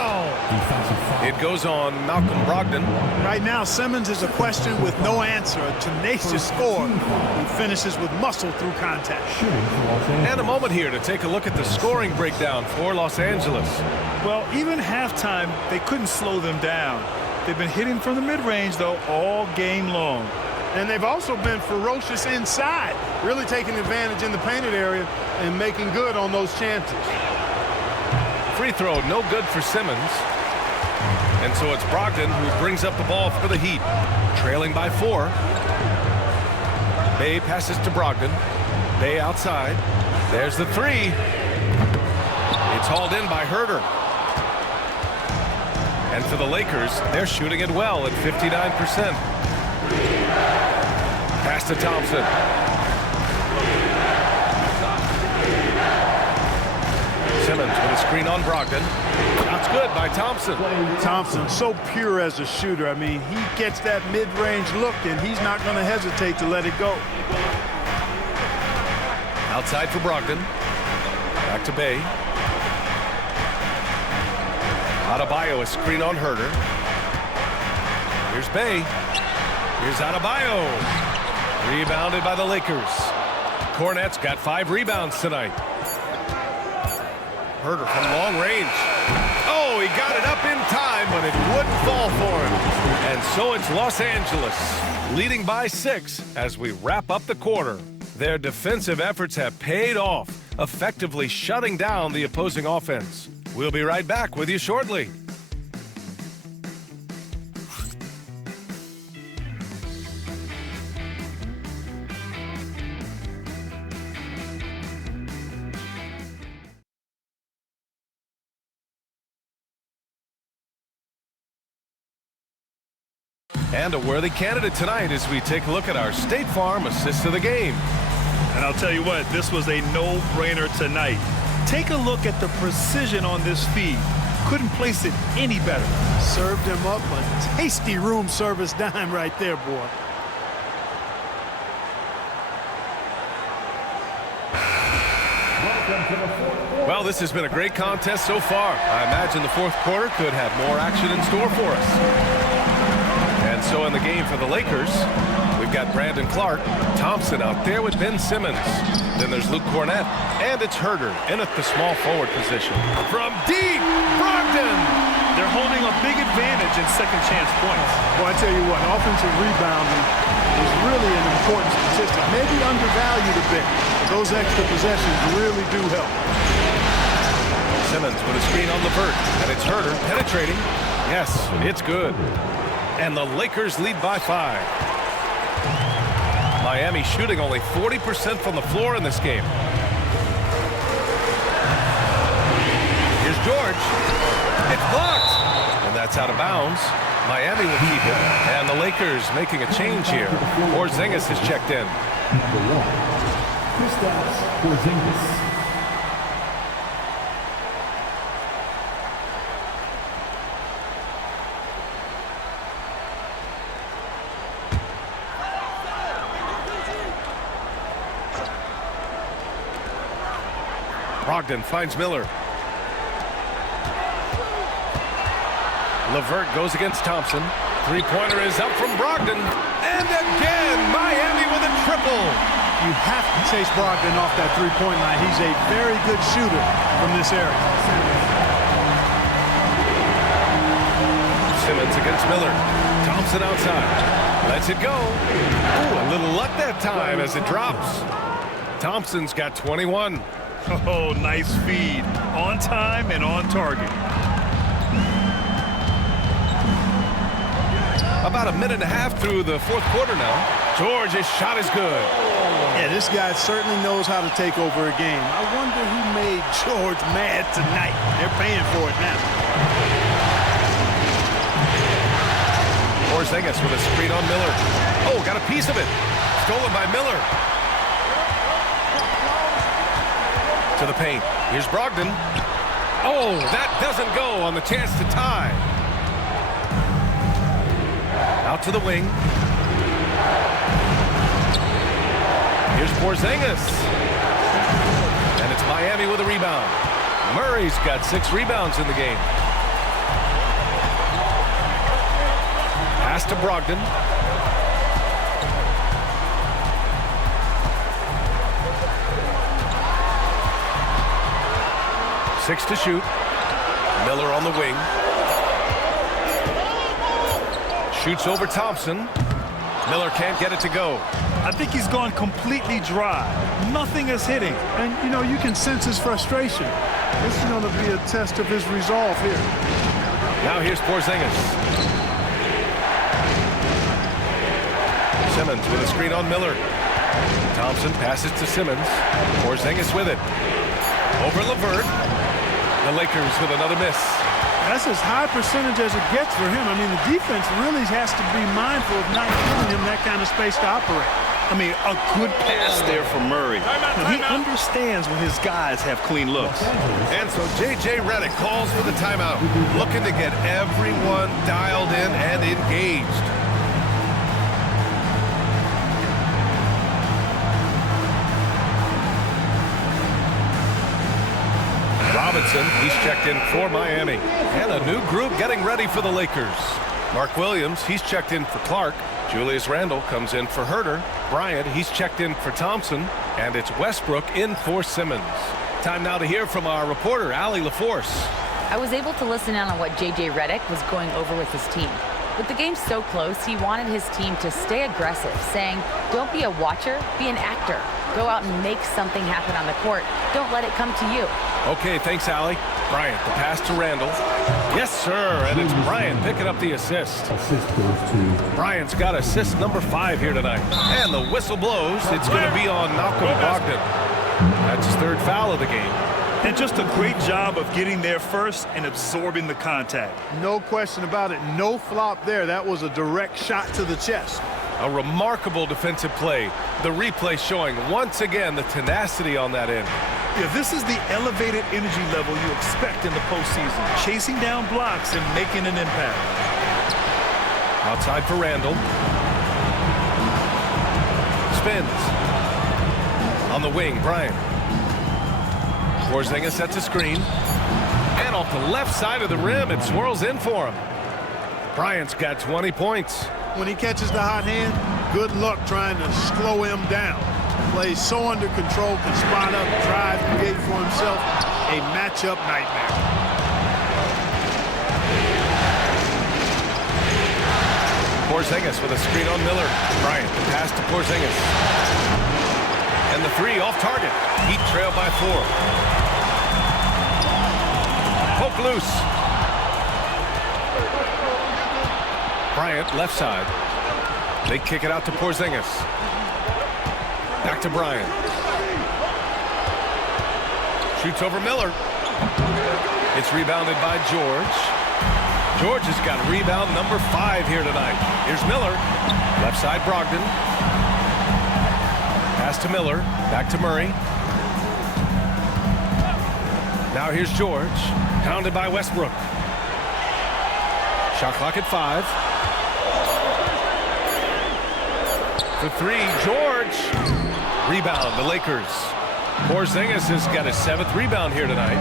It goes on Malcolm Brogdon. Right now, Simmons is a question with no answer. A tenacious scorer who finishes with muscle through contact. And a moment here to take a look at the scoring breakdown for Los Angeles. Well, even halftime, they couldn't slow them down. They've been hitting from the mid-range, though, all game long. And they've also been ferocious inside, really taking advantage in the painted area and making good on those chances. Free throw, no good for Simmons. And so it's Brogdon who brings up the ball for the Heat, trailing by 4. Bey passes to Brogdon. Bey outside. There's the 3. It's hauled in by Herder. And for the Lakers, they're shooting it well at 59%. Pass to Thompson. Simmons with a screen on Brogdon. That's good by Thompson. Thompson, so pure as a shooter. I mean, he gets that mid-range look, and he's not going to hesitate to let it go. Outside for Brogdon. Back to Bey. Adebayo, a screen on Herder. Here's Bey. Here's Adebayo. Rebounded by the Lakers. Cornette's got 5 rebounds tonight. Herder from long range. Oh, he got it up in time, but it wouldn't fall for him. And so it's Los Angeles, leading by 6 as we wrap up the quarter. Their defensive efforts have paid off, effectively shutting down the opposing offense. We'll be right back with you shortly. And a worthy candidate tonight as we take a look at our State Farm assist of the game. And I'll tell you what, this was a no-brainer tonight. Take a look at the precision on this feed. Couldn't place it any better. Served him up a tasty room service dime right there, boy. Well, this has been a great contest so far. I imagine the fourth quarter could have more action in store for us. And so in the game for the Lakers, we've got Brandon Clark, Thompson out there with Ben Simmons. Then there's Luke Cornette, and it's Herder in at the small forward position. From deep, Brogdon! They're holding a big advantage in second chance points. Well, I tell you what, offensive rebounding is really an important statistic. Maybe undervalued a bit. Those extra possessions really do help. Simmons with a screen on Levert, and it's Herder penetrating. Yes, it's good. And the Lakers lead by 5. Miami shooting only 40% from the floor in this game. Here's George. It's blocked. And that's out of bounds. Miami will keep it. And the Lakers making a change here. Porzingis is checked in. Number 1, Kristaps Porzingis. Brogdon finds Miller. Levert goes against Thompson. Three-pointer is up from Brogdon. And again, Miami with a triple. You have to chase Brogdon off that three-point line. He's a very good shooter from this area. defense against Miller. Thompson outside. Lets it go. Ooh, a little luck that time as it drops. Thompson's got 21. Oh, nice feed. On time and on target. About a minute and a half through the fourth quarter now. George's shot is good. Yeah, this guy certainly knows how to take over a game. I wonder who made George mad tonight. They're paying for it now. Porzingis with a screen on Miller. Oh, got a piece of it. Stolen by Miller. To the paint. Here's Brogdon. Oh, that doesn't go on the chance to tie. Out to the wing. Here's Porzingis. And it's Miami with a rebound. Murray's got 6 rebounds in the game. Pass to Brogdon. Six to shoot. Miller on the wing. Shoots over Thompson. Miller can't get it to go. I think he's gone completely dry. Nothing is hitting. And, you know, you can sense his frustration. This is going to be a test of his resolve here. Now here's Porzingis. Simmons with a screen on Miller. Thompson passes to Simmons. Porzingis with it. Over LeVert. The Lakers with another miss. That's as high percentage as it gets for him. I mean, the defense really has to be mindful of not giving him that kind of space to operate. I mean, a good pass there for Murray. He understands when his guys have clean looks. And so J.J. Redick calls for the timeout, looking to get everyone dialed in and engaged. Robinson, he's checked in for Miami. And a new group getting ready for the Lakers. Mark Williams, he's checked in for Clark. Julius Randle comes in for Herter. Bryant, he's checked in for Thompson. And it's Westbrook in for Simmons. Time now to hear from our reporter, Allie LaForce. I was able to listen in on what J.J. Redick was going over with his team. With the game so close, he wanted his team to stay aggressive, saying, don't be a watcher, be an actor. Go out and make something happen on the court. Don't let it come to you. Okay, thanks, Allie. Bryant, the pass to Randle. Yes, sir, and it's Bryant picking up the assist. Bryant's got assist number 5 here tonight. And the whistle blows. It's going to be on Malcolm Brogdon. That's his 3rd foul of the game. And just a great job of getting there first and absorbing the contact. No question about it. No flop there. That was a direct shot to the chest. A remarkable defensive play. The replay showing once again the tenacity on that end. Yeah, this is the elevated energy level you expect in the postseason. Chasing down blocks and making an impact. Outside for Randle. Spins. On the wing, Bryant. Porzingis sets a screen. And off the left side of the rim, it swirls in for him. Bryant's got 20 points. When he catches the hot hand, good luck trying to slow him down. Plays so under control, can spot up, drive, create for himself a matchup nightmare. Porzingis with a screen on Miller. Bryant, the pass to Porzingis. And the 3 off target. Heat trail by 4. Poke loose. Bryant, left side. They kick it out to Porzingis. Back to Bryant. Shoots over Miller. It's rebounded by George. George has got rebound number 5 here tonight. Here's Miller. Left side, Brogdon. Pass to Miller. Back to Murray. Now here's George. Pounded by Westbrook. Shot clock at 5. For 3, George. Rebound, the Lakers. Porzingis has got his 7th rebound here tonight.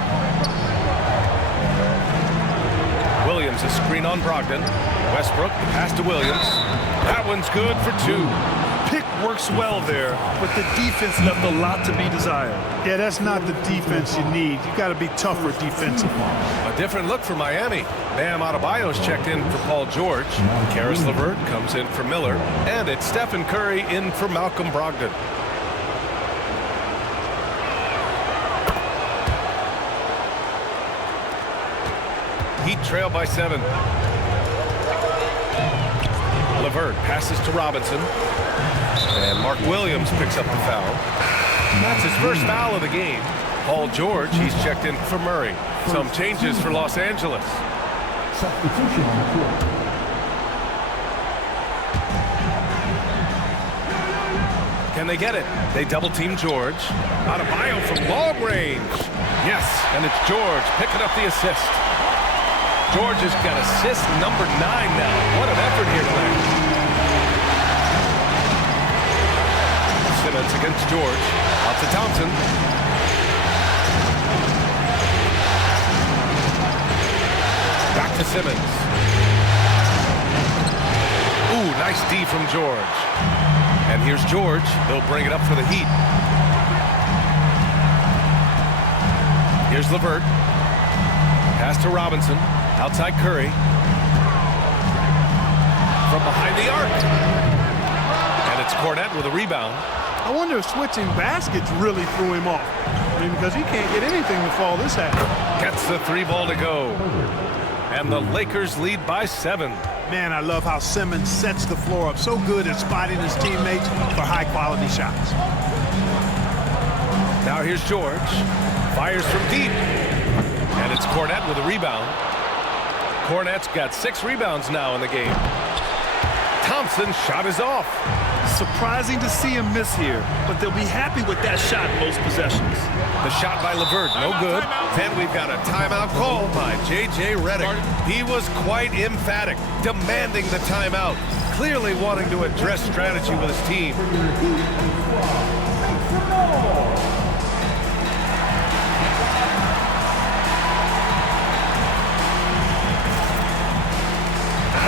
Williams, a screen on Brogdon. Westbrook, the pass to Williams. That one's good for 2. pick works well there, but the defense left a lot to be desired. Yeah, that's not the defense you need. You got to be tougher defensively. A different look for Miami. Bam Adebayo's checked in for Paul George. Karis LeVert comes in for Miller. And it's Stephen Curry in for Malcolm Brogdon. Heat trail by 7. LeVert passes to Robinson. And Mark Williams picks up the foul. That's his first foul of the game. Paul George, he's checked in for Murray. Some changes for Los Angeles. Substitution on the court. Can they get it? They double-team George. Adebayo from long range. Yes, and it's George picking up the assist. George has got assist number 9 now. What an effort here tonight. Simmons against George. Out to Thompson. Back to Simmons. Ooh, nice D from George. And here's George. He'll bring it up for the Heat. Here's LeVert. Pass to Robinson. Outside Curry. From behind the arc. And it's Cornette with a rebound. I wonder if switching baskets really threw him off. I mean, because he can't get anything to fall this half. Gets the 3 ball to go. And the Lakers lead by 7. Man, I love how Simmons sets the floor up. So good at spotting his teammates for high-quality shots. Now here's George. Fires from deep. And it's Cornette with a rebound. Cornette's got 6 rebounds now in the game. Thompson's shot is off. Surprising to see him miss here, but they'll be happy with that shot most possessions. The shot by LeVert, no good. Then we've got a timeout call by J.J. Redick. He was quite emphatic, demanding the timeout, clearly wanting to address strategy with his team.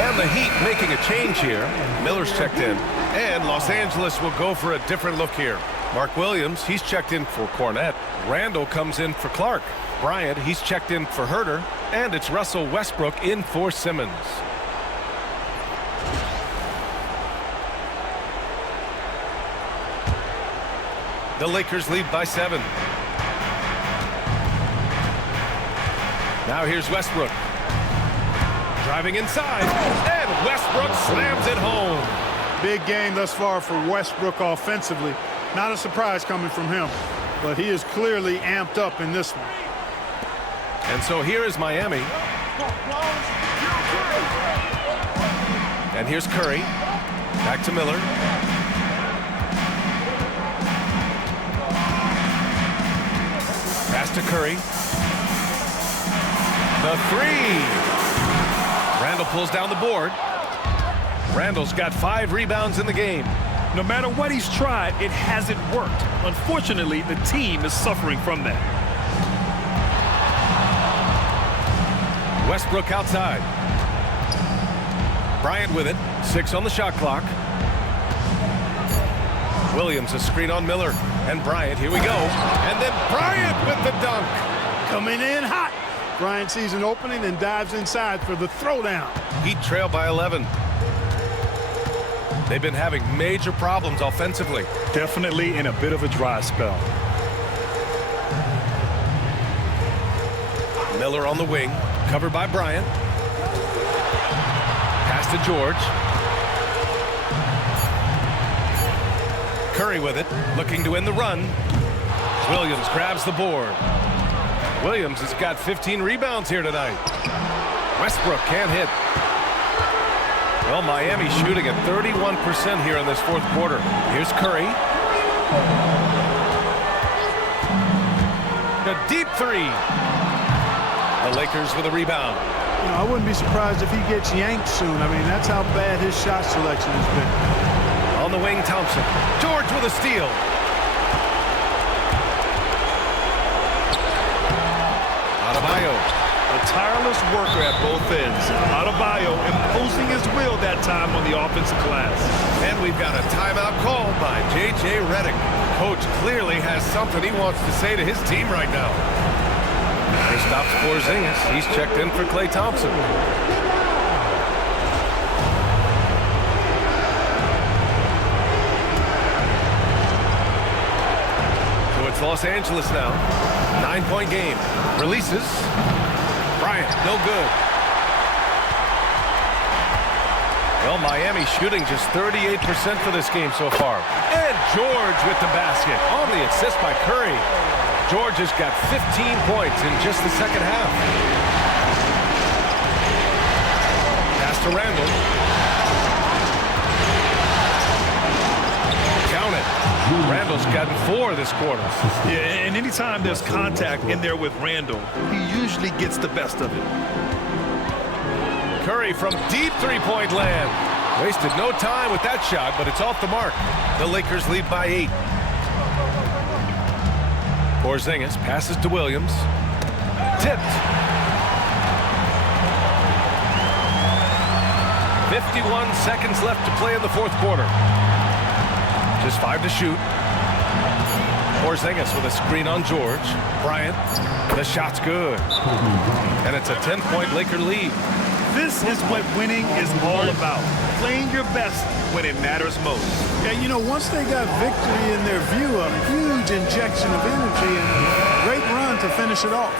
And the Heat making a change here. Miller's checked in. And Los Angeles will go for a different look here. Mark Williams, he's checked in for Cornette. Randall comes in for Clark. Bryant, he's checked in for Herter. And it's Russell Westbrook in for Simmons. The Lakers lead by 7. Now here's Westbrook. Driving inside, and Westbrook slams it home. Big game thus far for Westbrook offensively. Not a surprise coming from him, but he is clearly amped up in this one. And so here is Miami. And here's Curry. Back to Miller. Pass to Curry. The 3. Randall pulls down the board. Randall's got 5 rebounds in the game. No matter what he's tried, it hasn't worked. Unfortunately, the team is suffering from that. Westbrook outside. Bryant with it. 6 on the shot clock. Williams a screen on Miller. And Bryant, here we go. And then Bryant with the dunk. Coming in hot. Bryant sees an opening and dives inside for the throwdown. Heat trail by 11. They've been having major problems offensively. Definitely in a bit of a dry spell. Miller on the wing, covered by Bryant. Pass to George. Curry with it, looking to end the run. Williams grabs the board. Williams has got 15 rebounds here tonight. Westbrook can't hit. Well, Miami shooting at 31% here in this 4th quarter. Here's Curry. A deep 3. The Lakers with a rebound. You know, I wouldn't be surprised if he gets yanked soon. I mean, that's how bad his shot selection has been. On the wing, Thompson. George with a steal. A tireless worker at both ends. Adebayo imposing his will that time on the offensive glass. And we've got a timeout called by J.J. Redick. Coach clearly has something he wants to say to his team right now. He stops Porzingis. He's checked in for Klay Thompson. So it's Los Angeles now. 9-point game. Releases. Bryant, no good. Well, Miami shooting just 38% for this game so far. And George with the basket on the assist by Curry. George has got 15 points in just the second half. Pass to Randall. Count it. Randall's gotten 4 this quarter. Yeah, and anytime there's contact in there with Randall, he usually gets the best of it. Curry from deep three-point land. Wasted no time with that shot, but it's off the mark. The Lakers lead by 8. Porzingis passes to Williams. Tipped. 51 seconds left to play in the fourth quarter. Just 5 to shoot. Porzingis with a screen on George. Bryant. The shot's good. And it's a 10-point Laker lead. This is what winning is all about. Playing your best when it matters most. Yeah, you know, once they got victory in their view, a huge injection of energy and a great run to finish it off.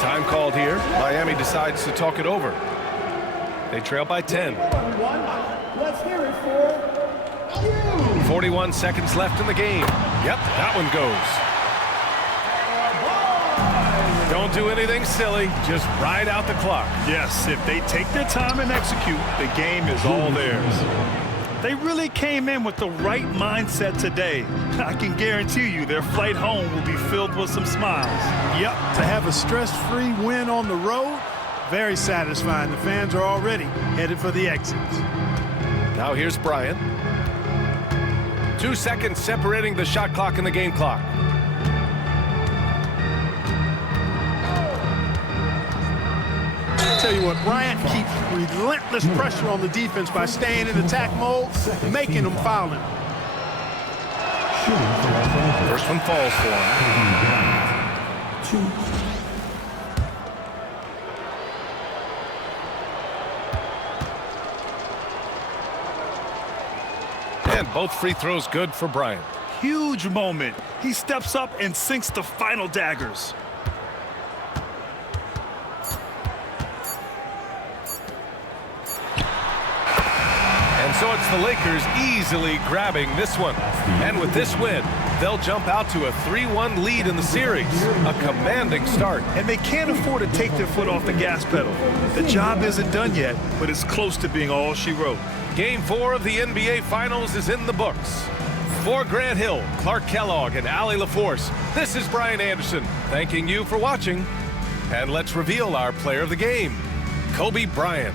Time called here. Miami decides to talk it over. They trail by 10. Let's hear it for you. 41 seconds left in the game. Yep, that one goes. Don't do anything silly. Just ride out the clock. Yes, if they take their time and execute, the game is all theirs. They really came in with the right mindset today. I can guarantee you their flight home will be filled with some smiles. Yep, to have a stress-free win on the road, very satisfying. The fans are already headed for the exits. Now here's Bryant. 2 seconds separating the shot clock and the game clock. Tell you what, Bryant keeps relentless pressure on the defense by staying in attack mode, making them foul him. First one falls for him. 2. And both free throws good for Bryant. Huge moment. He steps up and sinks the final daggers. So it's the Lakers easily grabbing this one. And with this win, they'll jump out to a 3-1 lead in the series. A commanding start. And they can't afford to take their foot off the gas pedal. The job isn't done yet, but it's close to being all she wrote. Game 4 of the NBA Finals is in the books. For Grant Hill, Clark Kellogg, and Allie LaForce, this is Brian Anderson, thanking you for watching. And let's reveal our player of the game, Kobe Bryant.